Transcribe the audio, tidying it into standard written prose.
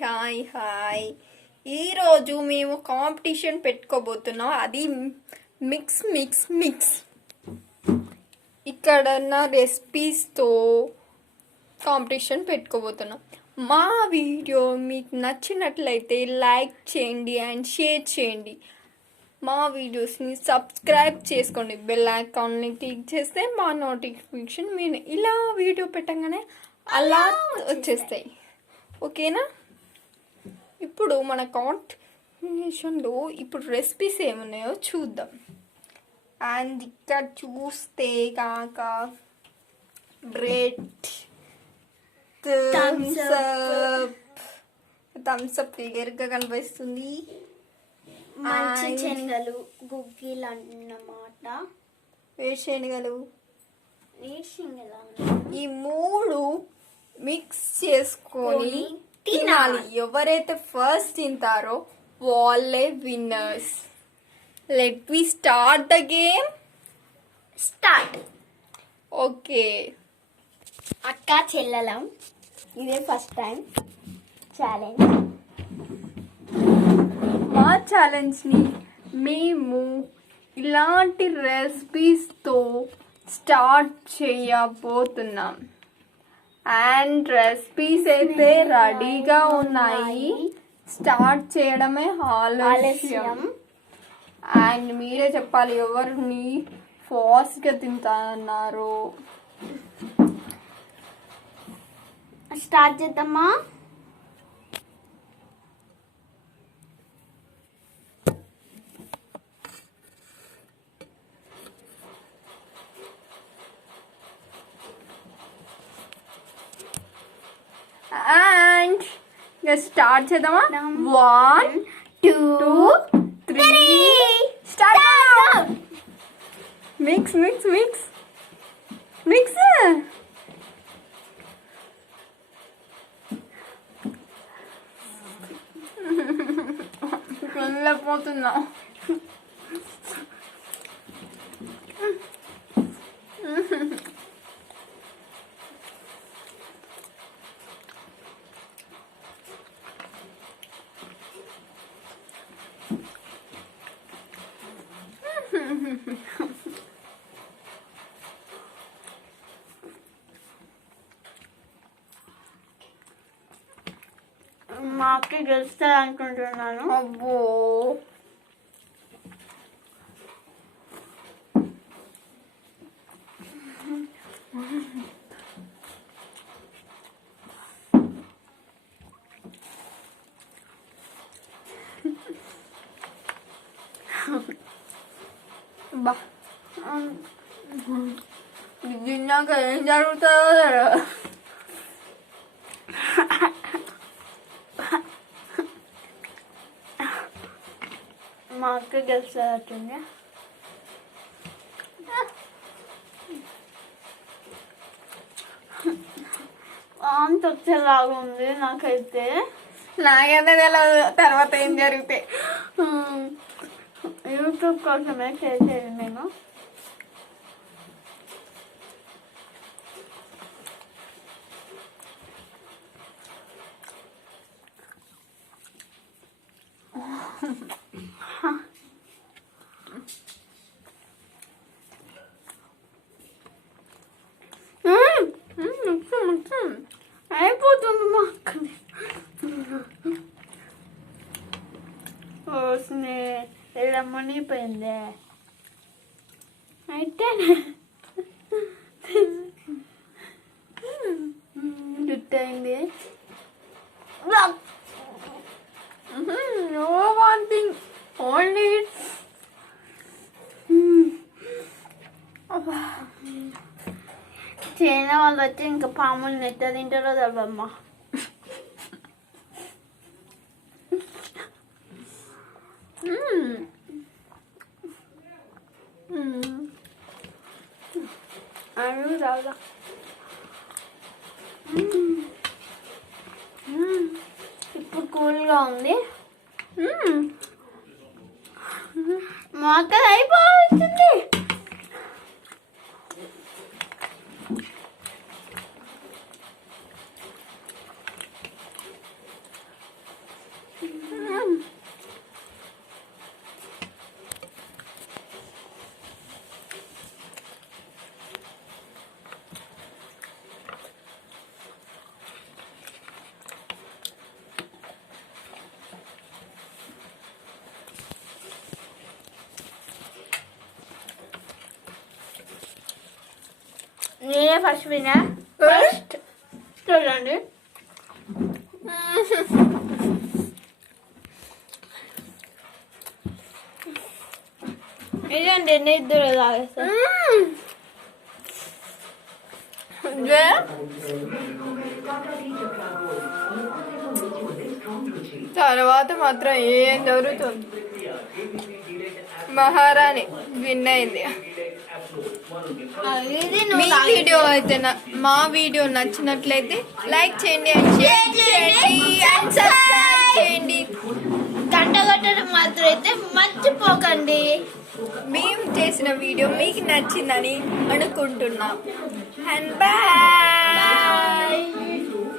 Hi ఈరోజు మేము competition పెట్టుకోబోతున్నాం. అది మిక్స్ ఇక్కడ రెసిపీస్తో కాంపిటీషన్ పెట్టుకోబోతున్నాం. మా వీడియో మీకు నచ్చినట్లయితే లైక్ చేయండి అండ్ షేర్ చేయండి. మా వీడియోస్ని సబ్స్క్రైబ్ చేసుకోండి. బెల్ ఐకాన్ని క్లిక్ చేస్తే మా నోటిఫికేషన్ మీరు ఇలా వీడియో పెట్టగానే అలా వచ్చేస్తాయి. ఓకేనా? ఇప్పుడు మన కాంపిటీషన్లో ఇప్పుడు రెసిపీస్ ఏమున్నాయో చూద్దాం. అండ్ ఇక్కడ చూస్తే కాక బ్రెడ్, థమ్స్ అప్ క్లియర్గా కనిపిస్తుంది. మంచి శనగలు, గుగ్గిలు అన్నమాట. వేరుశనగలు ఈ మూడు మిక్స్ చేసుకొని తినాలి. ఎవరైతే ఫస్ట్ తింటారో వాళ్ళే winners. Let we start the game. Start. Okay అక్క చెల్లెలం, ఇదే ఫస్ట్ టైం ఛాలెంజ్. మా ఛాలెంజ్ని మేము ఇలాంటి రెసిపీస్తో స్టార్ట్ చేయబోతున్నాం. అండ్ రెసిపీస్ అయితే రెడీగా ఉన్నాయి. స్టార్ట్ చేయడమే ఆలస్యం. అండ్ మీరే చెప్పాలి ఎవరిని ఫాస్ట్గా తింటున్నారో. స్టార్ట్ చేద్దామా? అండ్ స్టార్ట్ చేద్దామా? 1 2 3 స్టార్ట్. మిక్స్ వెళ్ళిపోతున్నా. మా అక్క గెలుస్తుంది అనుకుంటున్నాను. అబ్బో బా తిన్నాక ఏం జరుగుతుందో. మా అక్క గెలుస్తుంది. అంత వచ్చేలాగా ఉంది నాకైతే. నాకైతే తెలియదు తర్వాత ఏం జరిగితే. యూట్యూబ్ కోసమే చేసేది నేను. అయిపోతుంది మా అక్కని. ఇలా మునిగిపోయింది. అయితే జుట్టయింది. No one thing, only China వాళ్ళు వచ్చి ఇంకా పాములు నెత్త తింటారో తెలియమ్మా. అడుగు రాదా? ఇప్పుడు కూల్గా ఉంది. మా అక్క అయిపోతుంది. మీరే ఫస్ట్ వినర్. ఫస్ట్ చూడండి. ఇదండి నిద్ర తాగేస్తా. తర్వాత మాత్రం ఏం జరుగుతుంది, మహారాణి విన్ అయింది. మీ వీడియో అయితే మా వీడియో నచ్చినట్లయితే లైక్ చేయండి, షేర్ చేయండి, సబ్స్క్రైబ్ చేయండి. గంట కొట్టడం మాత్రం అయితే మర్చిపోకండి. మేము చేసిన వీడియో మీకు నచ్చిందని అనుకుంటున్నాం. And bye.